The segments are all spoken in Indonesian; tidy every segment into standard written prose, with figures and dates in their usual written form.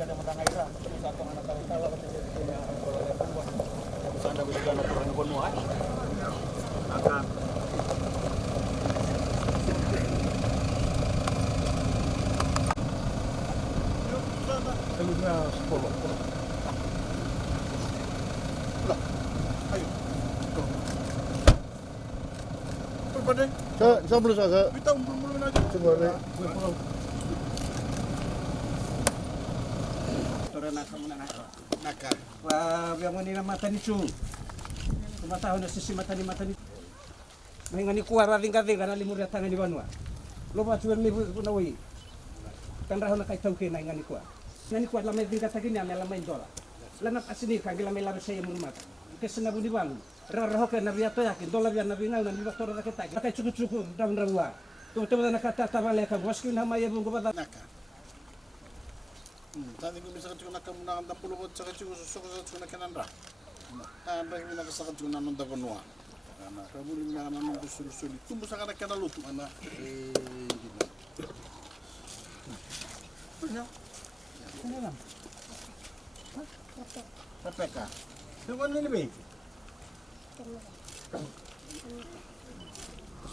ada matangairan tapi satu anak tahu punya sana bisa na turang konwa akan Selesai sekolah. Ayo. Berpada? Saya belum saya. Kita belum aja. Coba deh. Naka. Yang mana mata ni cung. Mata na sisi mata ni. Maingan ni kuar ring-ring kana limur tangan di banua. Loba cuan libu na wi. Kan rahona kai tau ke na ngani kuar. Ngani kuar lamai ring kata gini amela main dola. Lanap asini kagila mela saya mun mata. Kesena budi bang. Rarho ke na biato yakin dola biar na binau na biato ra ke tak. Kai cukup dam rawa. Tu na kata tabale ka boskin hama ye bungo bata. Naka. Tadi ko bisa kacung nak muna ang pulo ko sa kacung susok sa kacung na kanandra. Andra ko na sa kacung na nunda konwa. Ana kabuli na nanu susul. Tumbo sa kana kana lutu ana. Punya. Ini lang. Rebecca. Tuwan ni be.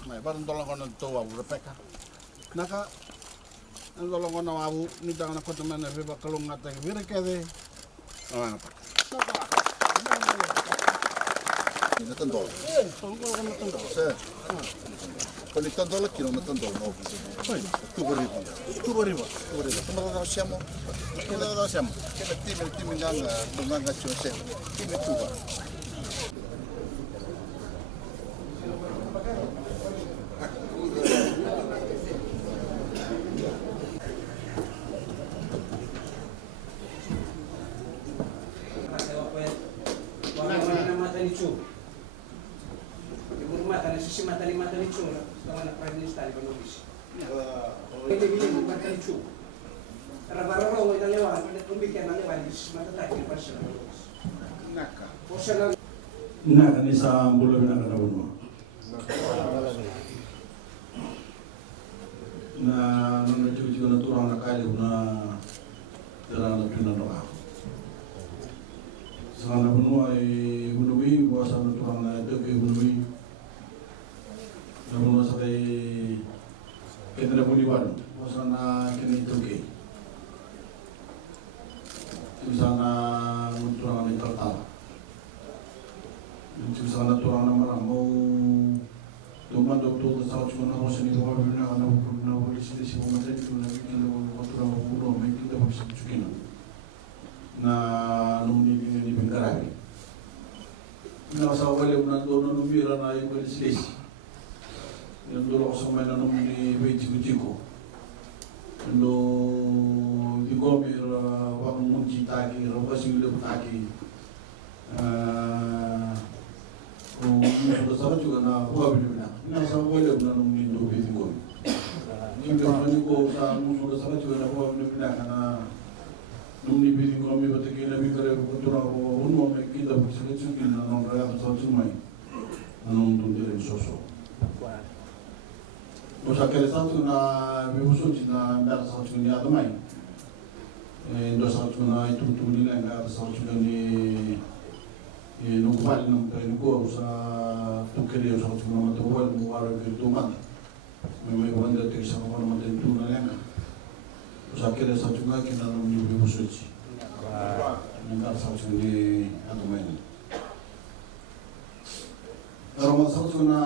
May parang tolong ko ng tuwa Rebecca. Naka ang tolong ko na wabu ni dang na ko teman na beba kalong ngata bire kede. Ah. Ini tendol. Tolong ko na tanda. Sir. Con il tendolo chilo na tendol no. Poi Tu arriva. tu arriva. Come siamo? Come siamo? Che metti nganga chose. Che metti tu. Mata ni cung, sama na prime minister ni Banovis. Ini mata ni cung. Raba-raba mo itang lewan, pumbikin ng lewan, mata tayo ni Pasha Banovis. Naka. Naka ni sa bulo na kanawon mo. Na nung nagjuju na turang nakali na dala na pinano ako. Sa na buno ay bunuwi, buwasa na turang na dagay bunuwi. Namun sampai kita buliwan, masana kini tuge. Sana turang ni total. Sana turang nama mau tuman doktor sa cuma nama sini bawa bina na polisi di sini macam itu na bikin na turang bunuh, bikin na polisi cukin. Na nuni ni bengkarai. Na sa wale na dono numira na yung polisi. Yang dulu sama yang nanam di biji-bijiku, yang di komir waktu munci tadi, robasi udah tadi, sudah sama juga na buah bina, na sama boleh nanam di dua biji komir. Ini kalau ni ko sa sudah sama juga na buah bina karena nanam di biji komir betul kita bikar betul aku unmu kita bisa cuci nanam raya atau cumai, nanam tu jadi sosok. Usa kere satu na bibusuti na ndara satu ni adamai. Ndo satu na itu ni na ndara satu ni nukubali na mpengo usa tukere usa satu na matuwal muwara virtuman. May wanda te sa mga matentu na lenga. Usa kere satu na kina ni bibusuti. Ndara satu ni adamai. Roma satu na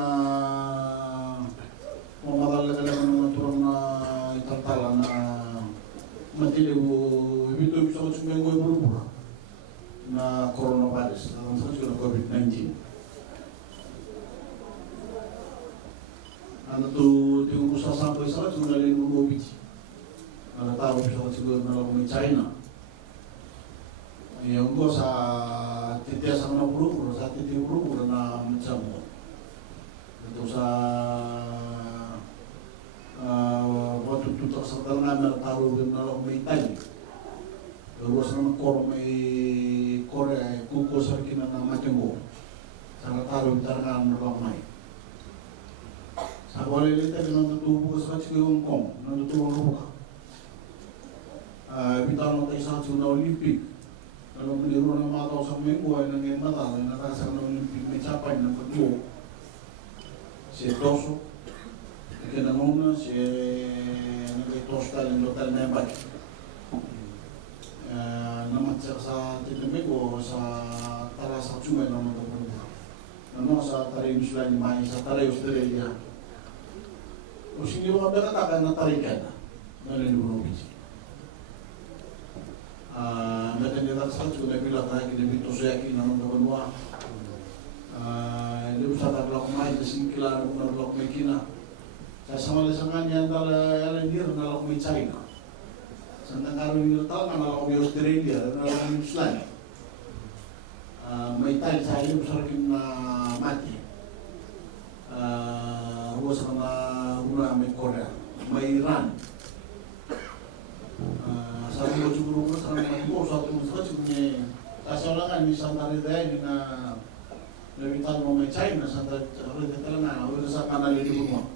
Mamadal-dala ng turang na itatala na matiliw ibig sa kutsumeng ko ibulubura na coronavirus na sa COVID-19. Ano to yung usasampo isa sa mga rin umubig na natawag sa siguro na lang China. Yung ko sa titiyasan na bulubura, sa titiyasan bulubura na matsamo. Ito sa waktu itu tersetel nama taruh di dalam metal. Terus nama Korea kuku serkina nama cenggo. Sangat taruh di dalam mai. Sabole lita di nonton tubuh sahaja ke Hong Kong, nonton tubuh lupa. Bitano tayo sa na Olympic. Kalau meniru nama atau sama minggu ay nangin mata ay natasa na Olympic may capay ng pagbuo. Si Toso, ikinanuna si nagay-tos talent local member. Naman siya sa Titimego sa Tarasa Chumay naman ito. Ano sa Taray Musla ni Mahi sa Taray Australia. O hindi mo nakatakan na Taray ka na. Nalilunong isi. Mereka di atas kan sudah bilang lagi di pintu saya kini namun terbenua. Dia usah tak belok main di singkilan benar belok mekina. Saya sama lesangannya antara Elendir dan belok China. Sedang kami tahu kan belok Australia dan belok New Zealand. Maitai saya besar kena mati. Ruas kena guna Korea, Iran. Sabi ko siguro ko sa mga mo sa atong sa siguro kasalangan ni Santa Rita ni na nabitan mo may China Santa Rita talaga wala sa kanal ni mo.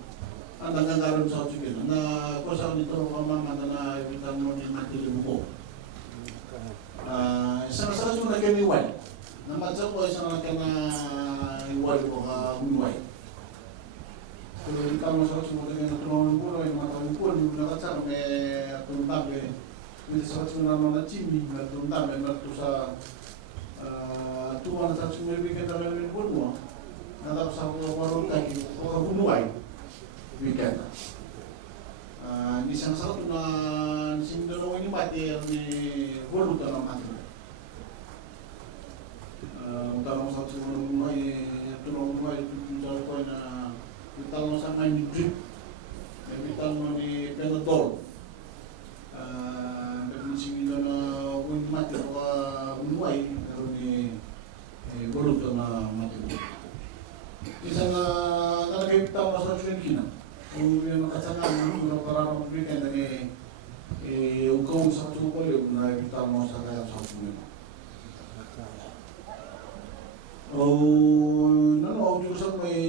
Ang nagkakaroon sa siguro na ko sa nito ko mama na nabitan mo ni Matili mo. Sa siguro na kami wal. Namatsa ko isa na kana iwal ko ka unway. Kalau kita masalah semua dengan tulang pun, yang matang pun juga nak cakap tuntam ke, ini sahaja cuma nama cimi, tuntam yang bertusa tuan sahaja cuma bikin dalam pun semua, nanti sahaja orang lagi orang bunuai bikin. Di sana sahaja tu na sini dulu ini mati ni bolu dalam mati. Dalam sahaja cuma bunuai tulang bunuai jual kau na vital mo sa mga drip, vital mo ni Benadol. Nagnising ito na mati o unuay, pero ni buluto na mati. Isa na talaga vital mo sa Trinidad. Kung yung makatsangan, kung parang magbigyan na ugaw sa tukol yung na vital mo sa kaya sa Trinidad. Nanood ko sa may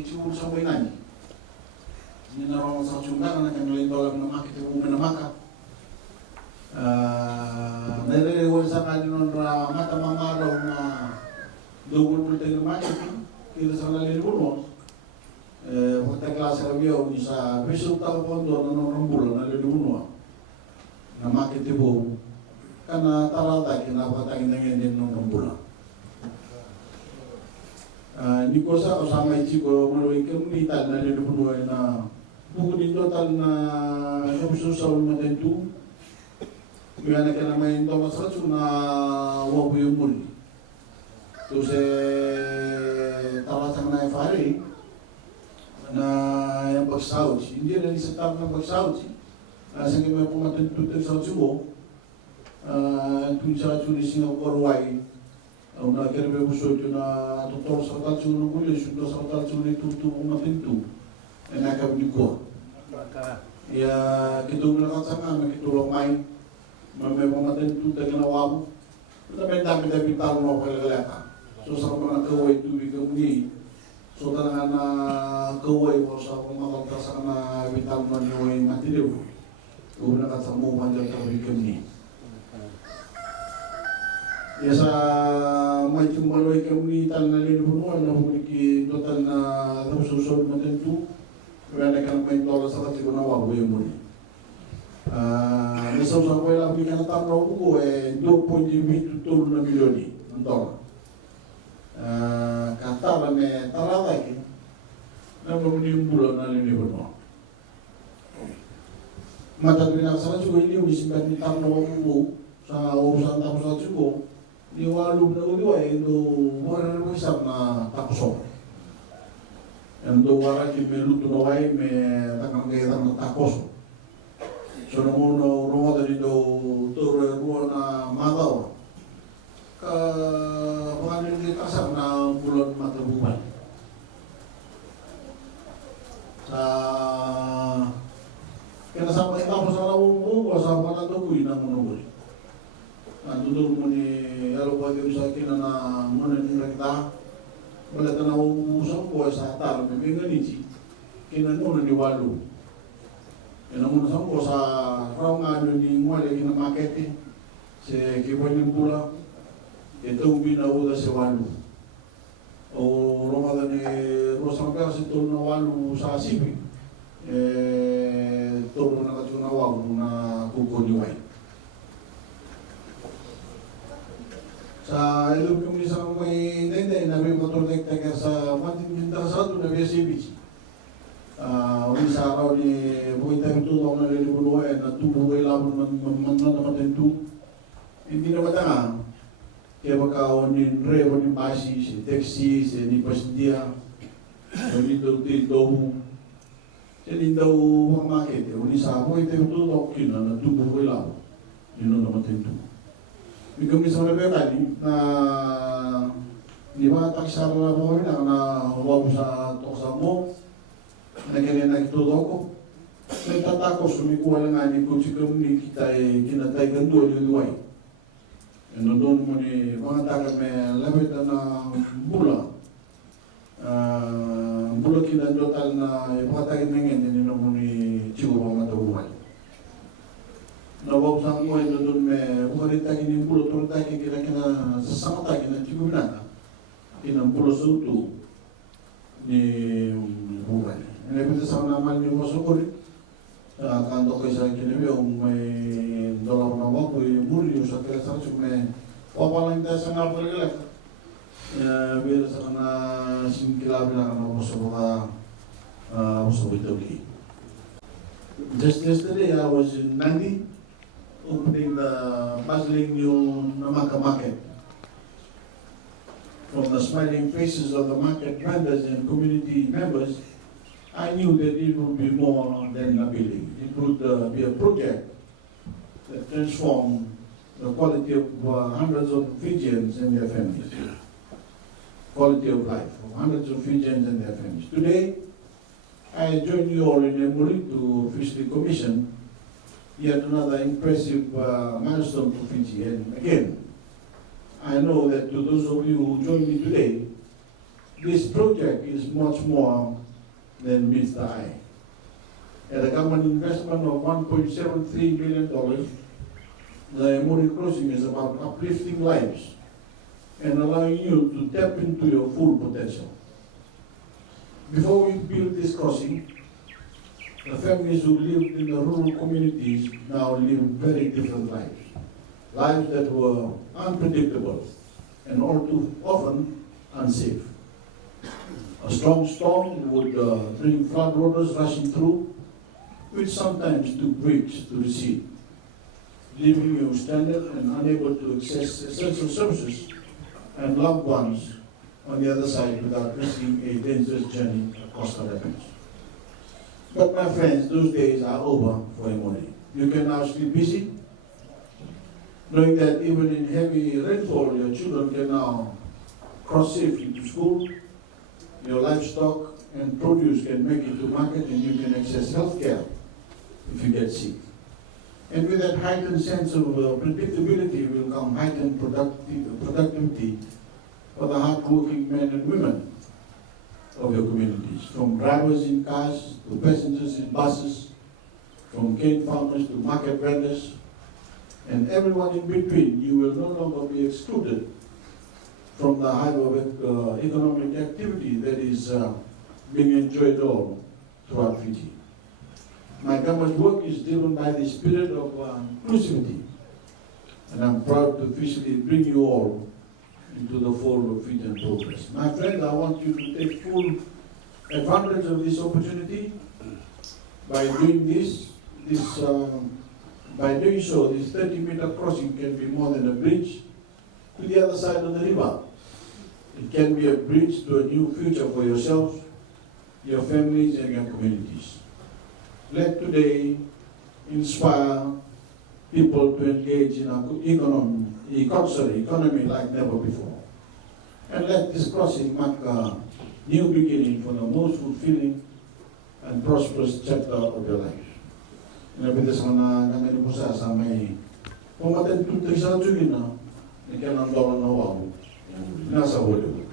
siguro sa may nani. Hindi na rin sa tsunga na kanilin dolang na makita kung may namaka. Naliliwan sa kanilin na mata mamaraw na double bulletin na makita. Kira sa naliliwan mo. Pagka klase kabiyaw ni sa besok tao pondo na nangrambulan naliliwan mo. Na makita po. Kana tarata kinapatangin na ngayon din nangrambulan. Hindi ko sa kasama iti ko maluwi kamunitan na nilupunuay na bukod din total na nabuso sa ulimatin ito. Kaya na kinamayin ito masratso na wapo yung muli. So sa tawasan na FRA na yung pagsahod. Hindi na nisatap ng pagsahod. Sa kaya may pumatuntutin sa sumo. Ito sa Tunis Singapore Hawaii. Ang nakikirbe ko so ito na tutor sa kalso ng kulis, ito sa kalso ng tuto kong matinto, ay nakabili ko. Kaya kitong nakasama, makitulong may pamatinto na ginawa mo. Ito may dami-dami talong ako kailalaka. So sa mga kaway tubig ang muli, so talaga na kaway ko sa kung makalta sa na bitang na niyo ay matiliw. Kung nakasamuhan dyan tubig ang muli. Ya sa may tumbaloy kamunitan na linubunuan na humiki total na susunod matinto kaya nagkanap may dola sa katiko na wabo yung muli. Nasaw sa ko lang bigyan na tamlaw ko 2.2 na milyon ng dola. Kata may tarata ki na mamuni yung bulan na linubunuan. Matatuloy na sa katiko hindi umisimpan ni tamlaw ko sa urusan tapos sa katiko di walum na uliway do wala na isang na takusok. Yang do wala ki meluto na way me takang kaitan na takos. So nung uno ruwa dari do turo ruwa na mataw. Ka pangalan ni kasam na bulan matabuban. Sa kaya sampai tapos sa lawong buwa sa panatuloy na munubuli. Tutulong mo ni Alo Pagyo sa akin na muna ni Rekta. Wala ka na uusang ko sa atar. May ganiti. Kinanuna ni Walo. namun sampo sa raungan ni ngwale kina makete se kiwani pula itong binauda sa walu o romada ni Rosamper si tol na walu sa sipi tol na katuna walu na kukuniway sa ilog yung isang may nende na may matulek-tek sa matin mintasado na BSCBC. Sa araw ni buhay tayo tulong na lilibunuhay na tubuhay labon man naman ito. Hindi naman nga, kaya magkaon ni Revo ni Basi, si Texi, si Nipas Dia, si Dohu. Siya daw mamakit. Sa buhay tayo tulong na tubuhay labon. Yun naman ito. Bigyan mi sa mga tadi na di ba taksara na mo na huwag sa toksa mo na ganyan na itudo ko. Nagtatakos sumikuha lang nga ni Kutsi Kamuni kita kinatay gando ni Luway. Ano doon mo ni mga tagal may labit na bula. Bula kinandotal na mga tagal na ngayon nino mo ni Chigo mga tabuhay. Nawag sa mo ito doon may bukalit tayo ng bulo tulad tayo kina sasama tayo kina Chigumina kinang bulo suto ni buhay. Ngayon ito sa naman yung masukuri kanto kayo sa kinabi yung may dolar na wag o yung buri yung sa kilasang may wapalang tayo sa nga pala bila sa kana singkilabi na kana musubo ito. Just yesterday I was in Nandi opening the puzzling new Namaka market. From the smiling faces of the market vendors and community members, I knew that it would be more than a building. It would be a project that transformed the quality of hundreds of Fijians and their families. Quality of life of hundreds of Fijians and their families. Today, I join you all in Emuri to officially commission yet another impressive milestone for Fiji. And again, I know that to those of you who join me today, this project is much more than meets the eye. At a government investment of $1.73 million, the Emuri Crossing is about uplifting lives and allowing you to tap into your full potential. Before we built this crossing, the families who lived in the rural communities now live very different lives. Lives that were unpredictable and all too often unsafe. A strong storm would bring floodwaters rushing through, which sometimes took weeks to recede, leaving you stranded and unable to access essential services and loved ones on the other side without risking a dangerous journey across the rapids. But my friends, those days are over for Emuri. You can now sleep easy, knowing that even in heavy rainfall, your children can now cross safely to school, your livestock and produce can make it to market, and you can access health care if you get sick. And with that heightened sense of predictability will come heightened productivity for the hardworking men and women of your communities, from drivers in cars to passengers in buses, from cane farmers to market vendors, and everyone in between. You will no longer be excluded from the hive of economic activity that is being enjoyed all throughout Fiji. My government work is driven by the spirit of inclusivity, and I'm proud to officially bring you all into the fold of Fijian progress. My friends, I want you to take full advantage of this opportunity by doing this. By doing so, this 30-meter crossing can be more than a bridge to the other side of the river. It can be a bridge to a new future for yourselves, your families, and your communities. Let today inspire people to engage in an economy like never before. And let this crossing mark a new beginning for the most fulfilling and prosperous chapter of your life. Nabitas mo na kami po sa may pumatin tutoy sa tugin na, hindi ka nang daw na wow. Nasa huli.